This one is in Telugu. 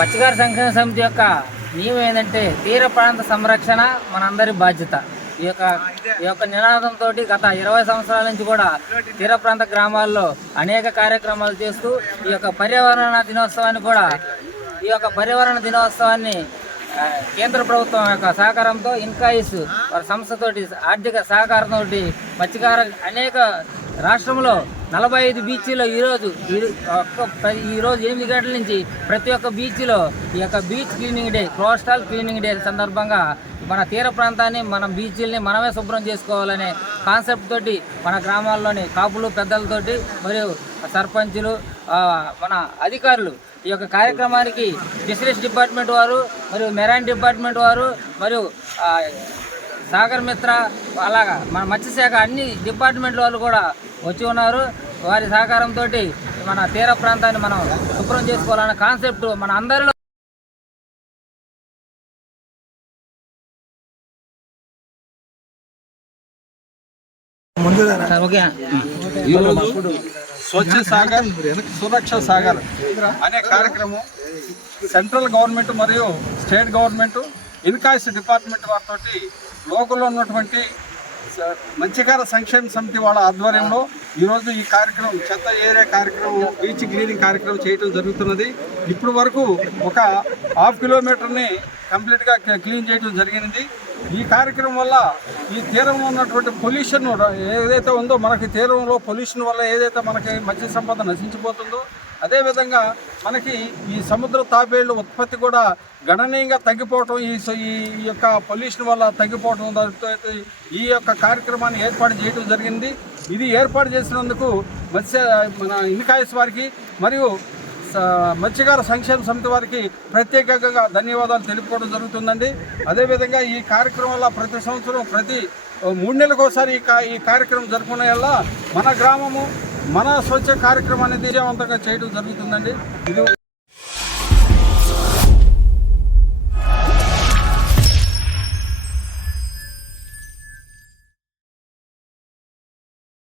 మత్స్యకార సంక్షేమ సమితి యొక్క నియమం ఏంటంటే తీర ప్రాంత సంరక్షణ మనందరి బాధ్యత. ఈ యొక్క ఈ యొక్క నినాదంతో గత ఇరవై సంవత్సరాల నుంచి కూడా తీర ప్రాంత గ్రామాల్లో అనేక కార్యక్రమాలు చేస్తూ ఈ యొక్క పర్యావరణ దినోత్సవాన్ని కూడా ఈ యొక్క పర్యావరణ దినోత్సవాన్ని కేంద్ర ప్రభుత్వం యొక్క సహకారంతో ఇన్కాయిస్ వారి సంస్థతోటి ఆర్థిక సహకారంతో మత్స్యకార అనేక రాష్ట్రంలో నలభై ఐదు బీచ్లో ఈరోజు ఈ- ఒక్క ఈరోజు ఎనిమిది గంటల నుంచి ప్రతి ఒక్క బీచ్లో ఈ యొక్క beach cleaning day coastal cleaning day సందర్భంగా మన తీర ప్రాంతాన్ని మన బీచ్ల్ని మనమే శుభ్రం చేసుకోవాలనే కాన్సెప్ట్ తోటి మన గ్రామాల్లోని కాపులు పెద్దలతోటి మరియు సర్పంచులు మన అధికారులు ఈ యొక్క కార్యక్రమానికి ఫిషరీస్ డిపార్ట్మెంట్ వారు మరియు మెరైన్ డిపార్ట్మెంట్ వారు మరియు సాగర్ మిత్ర అలాగా మన మత్స్యశాఖ అన్ని డిపార్ట్మెంట్ల వాళ్ళు కూడా వచ్చి ఉన్నారు. వారి సహకారంతో మన తీర ప్రాంతాన్ని మనం శుభ్రం చేసుకోవాలన్న కాన్సెప్ట్ మన అందరిలో సార్, ఓకే. ఈరోజు స్వచ్ఛ సాగర్ సురక్ష సాగర్ అనే కార్యక్రమం సెంట్రల్ గవర్నమెంట్ మరియు స్టేట్ గవర్నమెంట్ ఇన్కాయిస్ డిపార్ట్మెంట్ వారితో లోకల్లో ఉన్నటువంటి మంచికార సంక్షేమ సమితి వాళ్ళ ఆధ్వర్యంలో ఈరోజు ఈ కార్యక్రమం చెత్త ఏరియా కార్యక్రమం బీచ్ క్లీనింగ్ కార్యక్రమం చేయడం జరుగుతున్నది. ఇప్పుడు వరకు ఒక హాఫ్ కిలోమీటర్ని కంప్లీట్గా క్లీన్ చేయడం జరిగింది. ఈ కార్యక్రమం వల్ల ఈ తీరంలో ఉన్నటువంటి పొల్యూషన్ ఏదైతే ఉందో మనకి తీరంలో పొల్యూషన్ వల్ల ఏదైతే మనకి మత్స్య సంపద నశించిపోతుందో అదేవిధంగా మనకి ఈ సముద్ర తాబేళ్ళ ఉత్పత్తి కూడా గణనీయంగా తగ్గిపోవటం ఈ ఈ యొక్క పొల్యూషన్ వల్ల తగ్గిపోవటం జరుగుతుంది. ఈ యొక్క కార్యక్రమాన్ని ఏర్పాటు చేయడం జరిగింది ఇది ఏర్పాటు చేసినందుకు మత్స్య మన ఇన్కాయస్ వారికి మరియు మత్స్యకార సంక్షేమ సమితి వారికి ప్రత్యేకంగా ధన్యవాదాలు తెలుపుకోవడం జరుగుతుందండి అదేవిధంగా ఈ కార్యక్రమం వల్ల ప్రతి సంవత్సరం ప్రతి మూడు నెలలకు ఒకసారి ఈ ఈ కార్యక్రమం జరుపుకునే వల్ల మన గ్రామము మన స్వచ్ఛ కార్యక్రమాన్ని విజయవంతంగా చేయడం జరుగుతుందండి. ఇది